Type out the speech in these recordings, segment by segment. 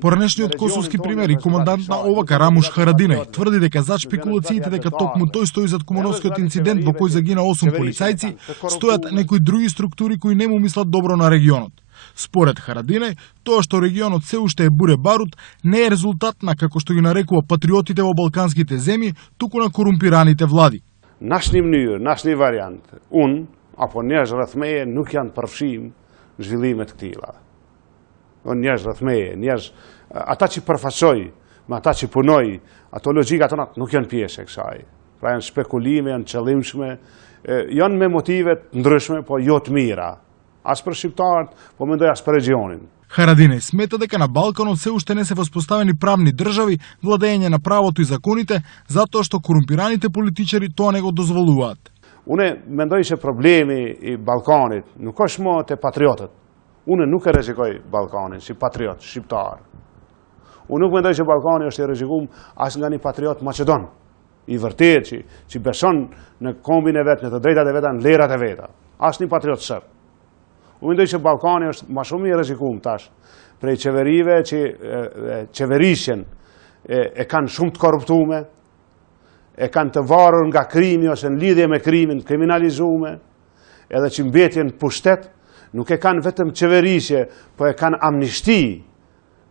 Поранешниот косовски премиер и командант на ОВК Рамуш Харадинај тврди дека зад шпекулациите дека токму тој стои зад Кумановскиот инцидент во кој загина 8 полицајци, стојат некои други структури кои не му мислат добро на регионот. Според Харадинај, тоа што регионот се уште е буре барут не е резултат на, како што ги нарекува патриотите во балканските земји, туку на корумпираните влади. Нашни мнуur, нашни вариант, apo njerëz rreth meje nuk janë përfshim zhvillimet këtilla. Njerëz rreth meje, njerëz ata që përfaqësoj, me ata që punoj, ato logjika tona nuk janë pjesë e kësaj. Pra janë spekulime, janë qëllimshme, janë me motive të ndryshme, po jo të mira. As për shqiptarët, po mendoj as për regionin. Харадинај смета дека на Балканот се уште не се воспоставени правни држави, владење на правото и законите, затоа што корумпираните политичари тоа не го дозволуваат. Unë mendoj se problemi i Ballkanit nuk është më te patriotët. Unë nuk e rrezikoj Ballkanin si patriot shqiptar. Unë nuk mendoj se Ballkani është i rrezikuar as nga një patriot maqedon, i vërtet që beson në kombin e vet, në të drejtat e veta, në lerat e veta. As një patriot serb. Unë mendoj se Ballkani është më shumë i rrezikuar tash prej qeverive që qeverisjen e kanë shumë të korruptuar, e kanë të varur nga krimi ose në lidhje me krimin, kriminalizume, edhe që mbetjen pushtet, nuk e kanë vetëm qeverisje, po e kanë amnishti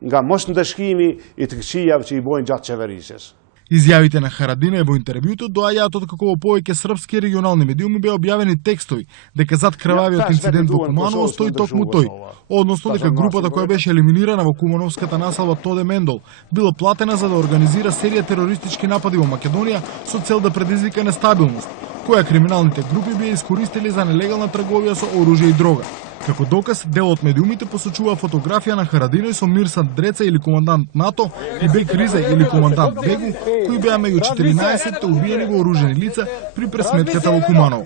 nga mos ndëshkimi i të këqijave që i bojnë gjatë qeverisjes. Изјавите на Харадинај во интервјуто доаѓаат откако во повеќе српски регионални медиуми беа објавени текстови дека зад крвавиот инцидент во Куманово стои токму тој, односно дека групата која беше елиминирана во Кумановската населба Тоде Мендол била платена за да организира серија терористички напади во Македонија со цел да предизвика нестабилност, која криминалните групи би искористили за нелегална трговија со оружје и дрога. Како доказ, дел од медиумите посочува фотографија на Харадинај со Мирсат Дреца или командант НАТО и Бек Ризај или командант Бегу, кои беа меѓу 14 убиени вооружени лица при пресметката во Куманово.